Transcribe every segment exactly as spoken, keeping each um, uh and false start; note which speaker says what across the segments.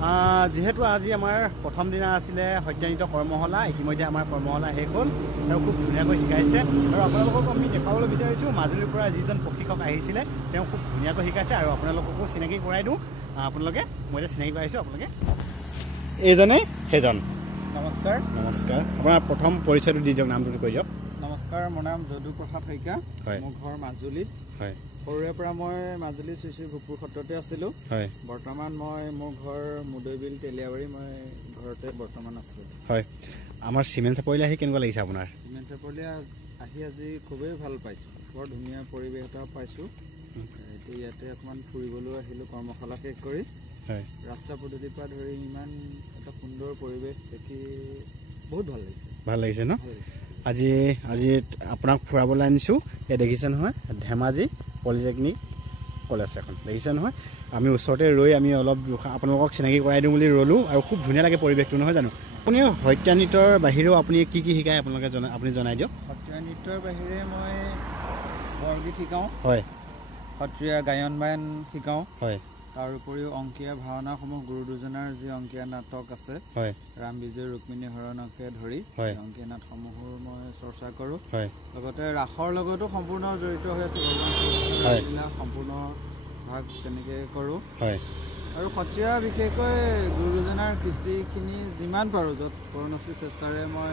Speaker 1: যিহেতু আজি আমাৰ প্ৰথম দিনা আছিলে সত্যায়িত কৰ্মশালা, ইতিমধ্যে আমাৰ কৰ্মশালা শেষ হ'ল আৰু খুব ধুনীয়াকৈ শিকাইছে। আৰু আপোনালোকক আমি দেখাবলৈ বিচাৰিছোঁ মাজুলীৰ পৰা যিজন প্ৰশিক্ষক আহিছিলে তেওঁ খুব ধুনীয়াকৈ শিকাইছে আৰু আপোনালোককো চিনাকি কৰাই দিওঁ। আপোনালোকে মই এতিয়া চিনাকি কৰাইছোঁ, আপোনালোকে এইজনেই সেইজন।
Speaker 2: নমস্কাৰ।
Speaker 1: নমস্কাৰ। আপোনাৰ প্ৰথম পৰিচয়টো দি দিয়ক, নামটো কৈ দিয়ক।
Speaker 2: নমস্কাৰ, মোৰ নাম যদু প্ৰসাদ শইকীয়া।
Speaker 1: হয়।
Speaker 2: মোৰ ঘৰ মাজুলীত।
Speaker 1: হয়।
Speaker 2: সৰুৰে পৰা মই মাজুলী শ্ৰী শ্ৰী ভূপুৰ সত্ৰতে আছিলোঁ।
Speaker 1: হয়।
Speaker 2: বৰ্তমান মই মোৰ ঘৰ মুদৈবিল তেলীয়াবাৰী, মই ঘৰতে বৰ্তমান আছোঁ।
Speaker 1: হয়। আমাৰ চিমেণ্ট চাপৰিলে আহি কেনেকুৱা লাগিছে আপোনাৰ?
Speaker 2: চিমেণ্ট চাপৰিলে আহি আজি খুবেই ভাল পাইছোঁ, বৰ ধুনীয়া পৰিৱেশ এটা পাইছোঁ। এতিয়া ইয়াতে অকণমান ফুৰিবলৈও আহিলোঁ কৰ্মশালা শেষ কৰি।
Speaker 1: হয়। ৰাস্তা
Speaker 2: পদূলিৰ পৰা ধৰি ইমান এটা সুন্দৰ পৰিৱেশ দেখি বহুত ভাল লাগিছে।
Speaker 1: ভাল লাগিছে ন? আজি আজি আপোনাক ফুৰাবলৈ আনিছোঁ। এই দেখিছে নহয়, ধেমাজি পলিটেকনিক কলেজ এখন দেখিছে নহয়। আমি ওচৰতে ৰৈ আমি অলপ আপোনালোকক চিনাকি কৰাই দিওঁ বুলি ৰ'লোঁ আৰু খুব ধুনীয়া লাগে পৰিৱেশটো, নহয় জানো? আপুনি সত্ৰীয়া নৃত্যৰ বাহিৰেও আপুনি কি কি শিকায় আপোনালোকে জনাই আপুনি জনাই দিয়ক।
Speaker 2: সত্ৰীয়া নৃত্যৰ বাহিৰে মই বৰগীত শিকাওঁ।
Speaker 1: হয়।
Speaker 2: সত্ৰীয়া গায়ন বায়ন শিকাওঁ।
Speaker 1: হয়।
Speaker 2: তাৰ উপৰিও অংকীয়া ভাওনাসমূহ গুৰু দুজনাৰ যি অংকীয়া নাটক আছে,
Speaker 1: হয়,
Speaker 2: ৰাম বিজয় ৰুক্মিণী হৰণকে ধৰি অংকীয়া নাটসমূহৰ মই চৰ্চা কৰোঁ।
Speaker 1: হয়।
Speaker 2: লগতে ৰাসৰ লগতো সম্পূৰ্ণ জড়িত হৈ আছে, ভগৱান সম্পূৰ্ণ ভাগ তেনেকৈ কৰোঁ।
Speaker 1: হয়।
Speaker 2: আৰু সত্ৰীয়া বিশেষকৈ গুৰুজনাৰ কৃষ্টিখিনি যিমান পাৰোঁ য'ত পৰণশ্ৰী চেষ্টাৰে মই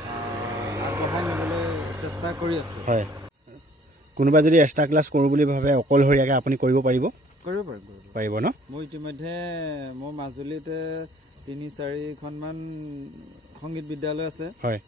Speaker 2: আগবঢ়াই নিবলৈ চেষ্টা কৰি আছোঁ।
Speaker 1: হয়। কোনোবাই যদি এক্সট্ৰা ক্লাছ কৰোঁ বুলি ভাবে অকলশৰীয়াকৈ আপুনি কৰিব পাৰিব?
Speaker 2: কৰিব পাৰিম,
Speaker 1: পাৰিব ন?
Speaker 2: মোৰ ইতিমধ্যে মোৰ মাজুলীতে তিনি চাৰিখনমান সংগীত বিদ্যালয় আছে।
Speaker 1: হয়।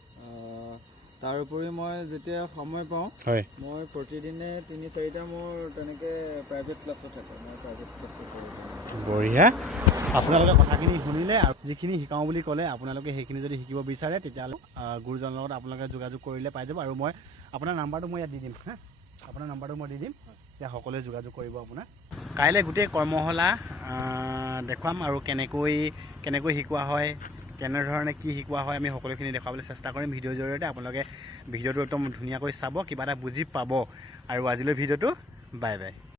Speaker 2: তাৰ উপৰিও মই যেতিয়া সময় পাওঁ, হয়, মই প্ৰতিদিনে তিনি চাৰিটা মোৰ তেনেকৈ প্ৰাইভেট ক্লাছো থাকে। মই প্ৰাইভেট ক্লাছো কৰোঁ।
Speaker 1: বঢ়িয়া। আপোনালোকে কথাখিনি শুনিলে আৰু যিখিনি শিকাওঁ বুলি ক'লে আপোনালোকে সেইখিনি যদি শিকিব বিচাৰে তেতিয়াহ'লে গুৰুজনৰ লগত আপোনালোকে যোগাযোগ কৰিলে পাই যাব। আৰু মই আপোনাৰ নাম্বাৰটো মই ইয়াত দি দিম। হা, আপোনাৰ নাম্বাৰটো মই দি দিম, তেতিয়া সকলোৱে যোগাযোগ কৰিব আপোনাৰ। কাইলৈ গোটেই কৰ্মশালা দেখুৱাম আৰু কেনেকৈ কেনেকৈ শিকোৱা হয়, কেনেধৰণে কি শিকোৱা হয়, আমি সকলোখিনি দেখুৱাবলৈ চেষ্টা কৰিম ভিডিঅ'ৰ জৰিয়তে। আপোনালোকে ভিডিঅ'টো একদম ধুনীয়াকৈ চাব, কিবা এটা বুজি পাব। আৰু আজিলৈ ভিডিঅ'টো বাই বাই।